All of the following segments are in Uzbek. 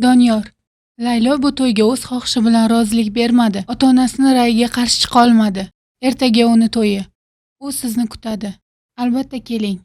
Doniyor. Laylo bu to'yga o'z xohishi bilan rozilik bermadi. Ota-onasining ra'yiga qarshi chiqa olmadi. Ertaga uni to'yi. U sizni kutadi. Albatta keling.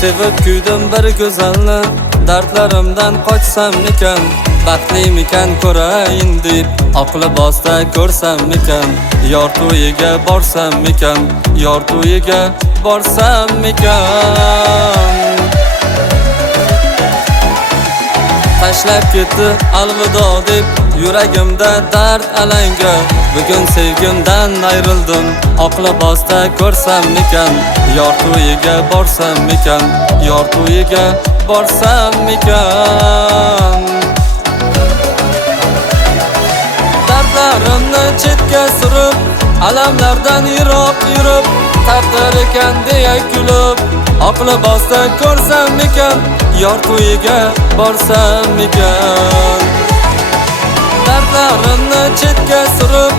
Sevib kuydim bir go'zalni, dardlarimdan qochsammikan, baxtlimikan ko'rayin deb oqli bosta ko'rsammikan, yor to'yiga borsammikan, yor to'yiga borsammikan. Tashlab ketdi alvido deb yuragimda dard alanga, bugun sevgimdan ayrildim, oqli bosta ko'rsammikan, yor to'yiga borsammikan, yor to'yiga borsammikan. Dardlarimni chetga surib, alamlardan yiroq yurib, taqdir ekan deya kulib, oqli bosta ko'rsammikan, yor to'yiga borsammikan. Dardlarimni chetga surib,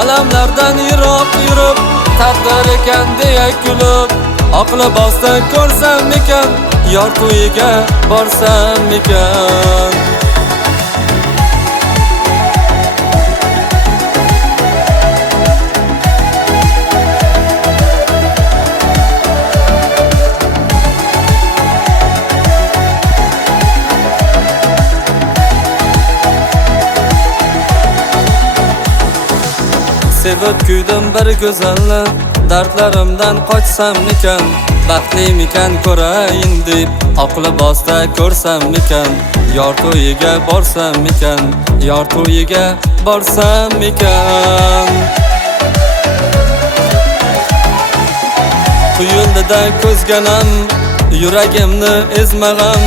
alamlardan yiroq yurib, taqdir ekan deya kulib, oqli bosta ko'rsammikan, yor to'yiga borsammikan. Sevib kuydim bir go'zalni, dardlarimdan qochsammikan, baxtlimikan ko'rayin deb oqli bosta ko'rsammikan, yor to'yiga borsammikan, yor to'yiga borsammikan. Quyuldida ko'zganam, yuragimni ezmag'am,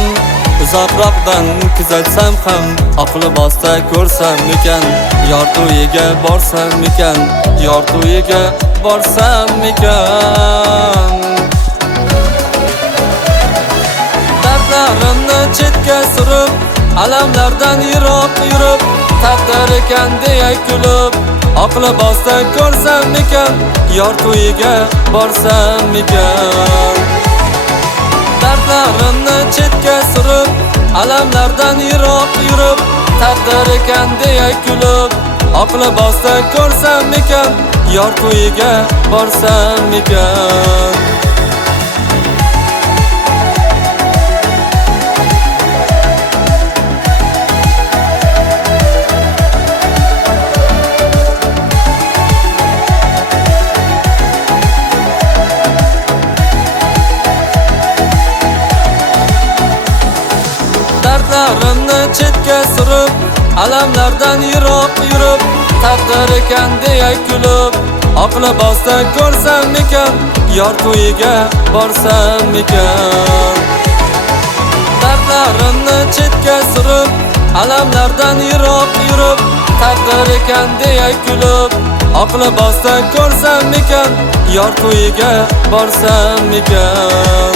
uzoqroqdan kuzatsam ham oqli bosta ko'rsammikan, yor to'yiga borsammikan, yor to'yiga borsammikan. Dardlarimni chetga surib, alamlardan yiroq yurib, taqdir ekan deya kulib, oqli bosta ko'rsammikan, yor to'yiga borsammikan. Dardlarimni chetga surib, alamlardan yiroq yurib, taqdir ekan deya kulib, oqli bosta ko'rsammikan, yor to'yiga borsammikan. Dardlarimni chetga surib, alamlardan yiroq yurib, taqdir ekan deya kulib, oqli bosta ko'rsammikan, yor to'yiga borsammikan. Dardlarimni chetga surib, alamlardan yiroq yurib, taqdir ekan deya kulib, oqli bosta ko'rsammikan, yor to'yiga borsammikan.